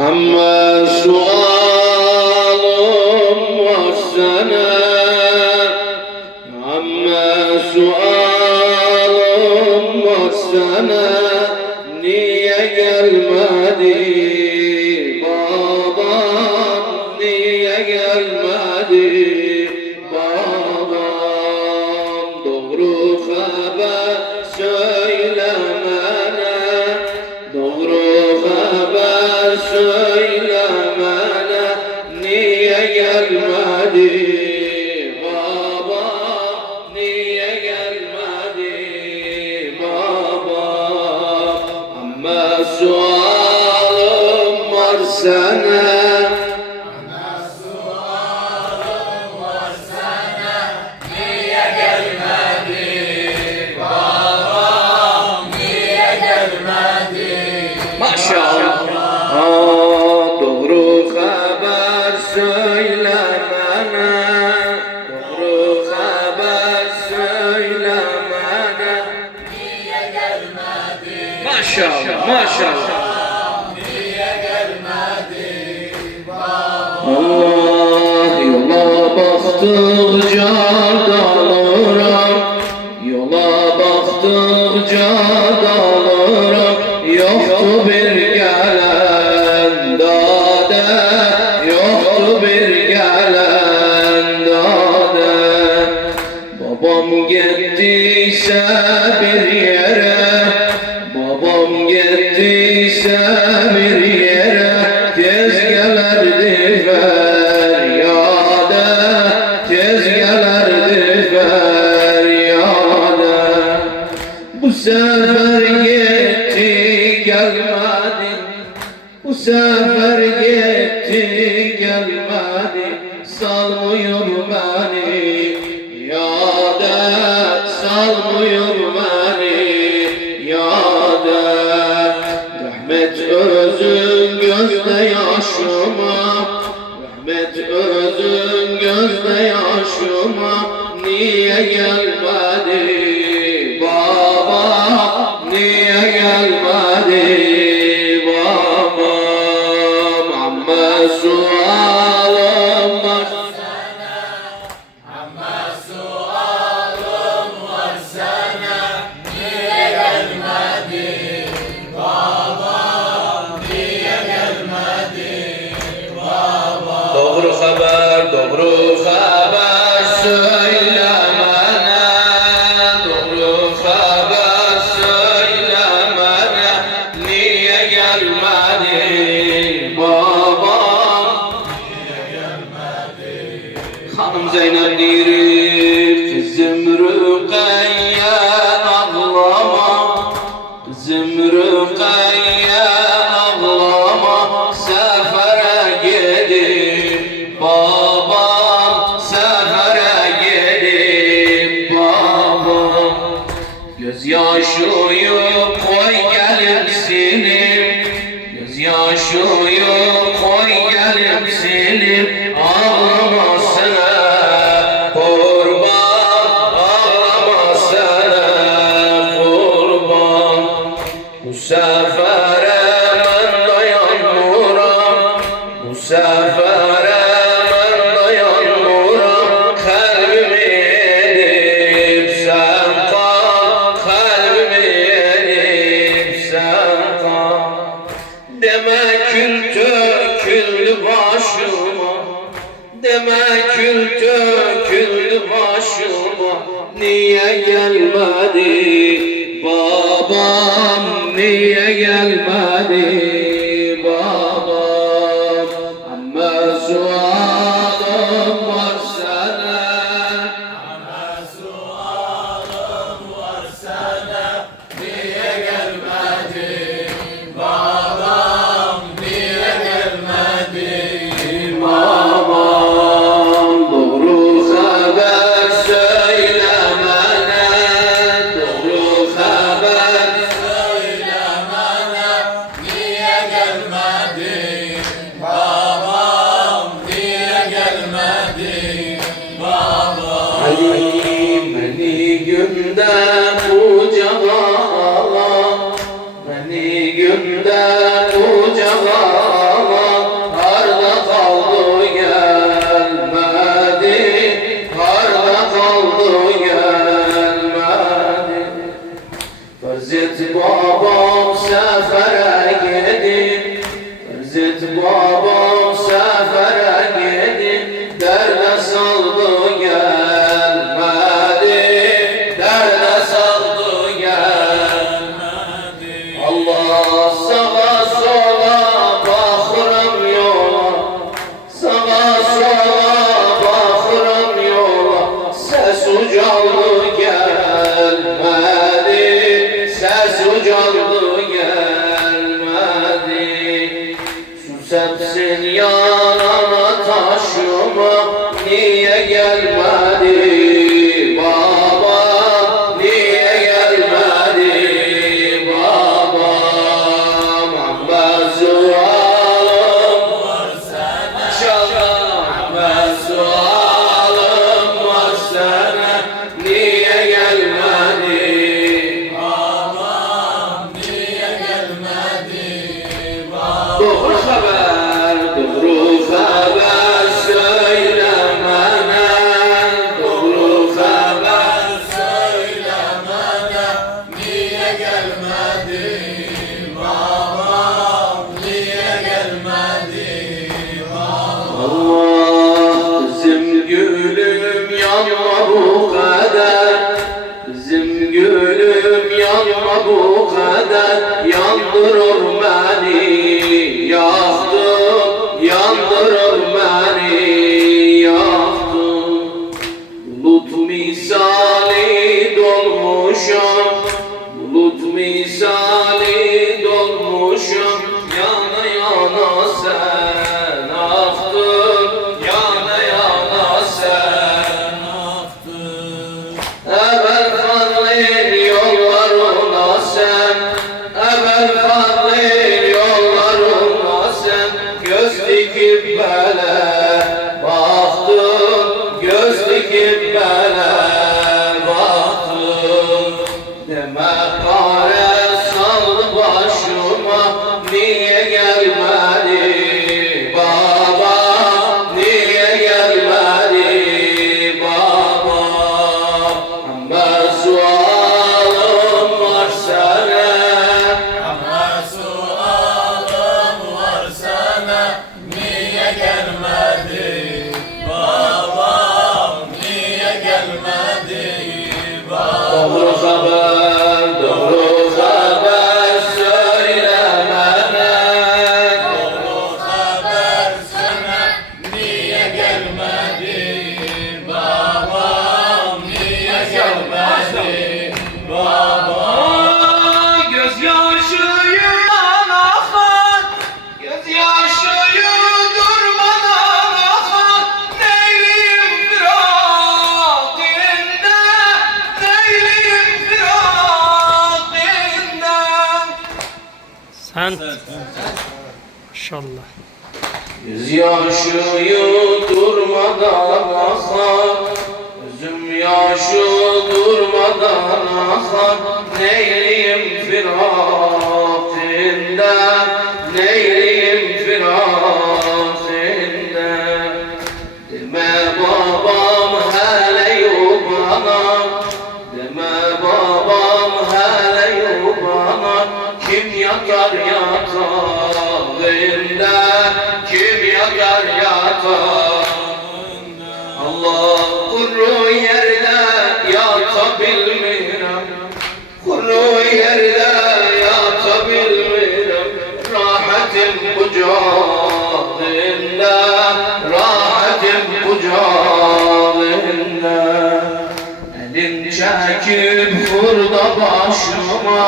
Amma sualım var sana, amma sualım var sana. Niye gelmedi babam, niye gelmedi babam? Doğru haber söylemene, doğru haber söylemene. Niye gelmedi baba, niye gelmedi baba? Ama sualım var sana, Ama sualım var sana, niye gelmedi babam, niye gelmedi? maşallah. Doğru haber söylemene, doğru haber söylemene. Niye gelmedi? Maşallah, maşallah. Niye gelmedi babam? Allah yola baktıkça dalıram, yola baktıkça dalıram. Yoktu bir gelen dade, yoktu bir gelen dade. Babam gittiyse bir yere, babam gittiyse bir yere. Tez gelerdi feryade, tez gelerdi feryade. Bu sefer gitti gelmedi, bu sefer gitti gelmedi. Salmıyor beni yâde, salmıyor beni yâde. Rahmet özün gözde yaşıma, rahmet özün gözde yaşıma. Niye gelmedi baba, niye gelmedi babam? Amma sualım var, Ama sualım var sana, niye gelmedi babam, niye gelmedi babam? doğru haber, doğru haber söylemene, doğru haber söylemene. Niye gelmedi babam? Hanım Zeynep dirir, kızım Rükeyye ağlama, kızım Rükeyye ağlama. Sefere gidip babam, sefere gidip babam. Gözyaşıyı koy gelip silip, gözyaşıyı koy gelip silip. Ağlamasına kurban, ağlamasına kurban. Bu sefere ben dayanmıram, bu sefere ben dayanmıram. Kalbimi edip sen kal, kalbimi edip sen kal. Demek kül döküldü başıma, demek kül döküldü başıma. Niye gelmedi babam, niye gelmedi babam? Amma sualım var sana, Ama sualım var sana, niye gelmedi babam, niye gelmedi babam. Doğru haber söylemene, doğru haber söylemene. Niye gelmedi babam, niye gelmedi babam? Ali beni günde kucağına, beni günde kucağına. babam sefere gidip derde saldı gelmedi, derde saldı gelmedi. Allah sağa sola bakırım yola, sağa sola bakırım yola, ses ucaldı gelmedi, ses ucaldı gelmedi. Susepsin yanına taşıma, niye gelmedi baba, niye gelmedi baba? Mahmud sualım var sana, Mahmud sualım var sana, niye gelmedi Baba niye gelmedi baba? doğru haber, doğru haber söyle bana, doğru haber. Söyle bana niye gelmedi baba? Niye gelmedi baba? Allah bizim gülüm yanma bu kadar, bizim gülüm yanma bu kadar, yandırır beni, yaktı, yandırır beni, yaktı. Bulut misali dolmuşum, bulut misali dolmuşum, yana yana sen aktın, yana yana sen aktın. Evvel fadlin yollarına sen, evvel fadlin yollarına sen, göz dikip bele baktın, göz dikip bele baktın. Deme kare saldı başıma, niye gelmedi baba, niye gelmedi baba? Ama sualım var sana, Ama sualım var sana, niye gelmedi babam? Niye gelmedi babam? doğru haber, doğru haber söyle bana. Doğru haber sana, niye gelmedi babam? Niye gelmedi babam? Gözyaşıyı akar, gözyaşıyı durmadan akar. Neyleyim firakinde, neyleyim firakinde. Sen maşallah. Gözyaşıyı durmadan akar, gözüm yaşı durmadan akar. Neyleyim firakinde, neyleyim firakinde. Deme babam hele yubana, deme babam hele yubana. Kim yatar yatağında, kim yatar yatağında? Allah kuru yerde yatabilmirem, kuru yerde yatabilmirem. Rahatim kucağında, rahatim kucağında. Elin çekip hurda başıma,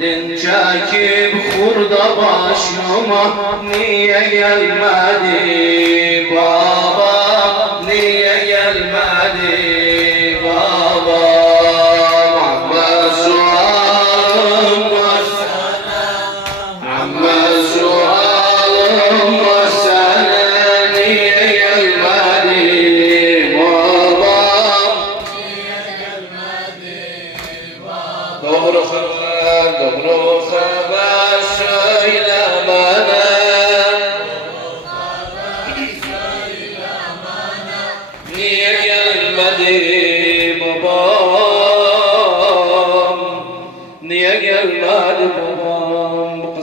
elin çekip hurda başıma. Niye gelmedi baba, niye gelmedi baba? Mahmud sualım var sana, Mahmud sualım var sana, niye gelmedi baba? Doğru haber, doğru haber söyle bana. Niye gelmedi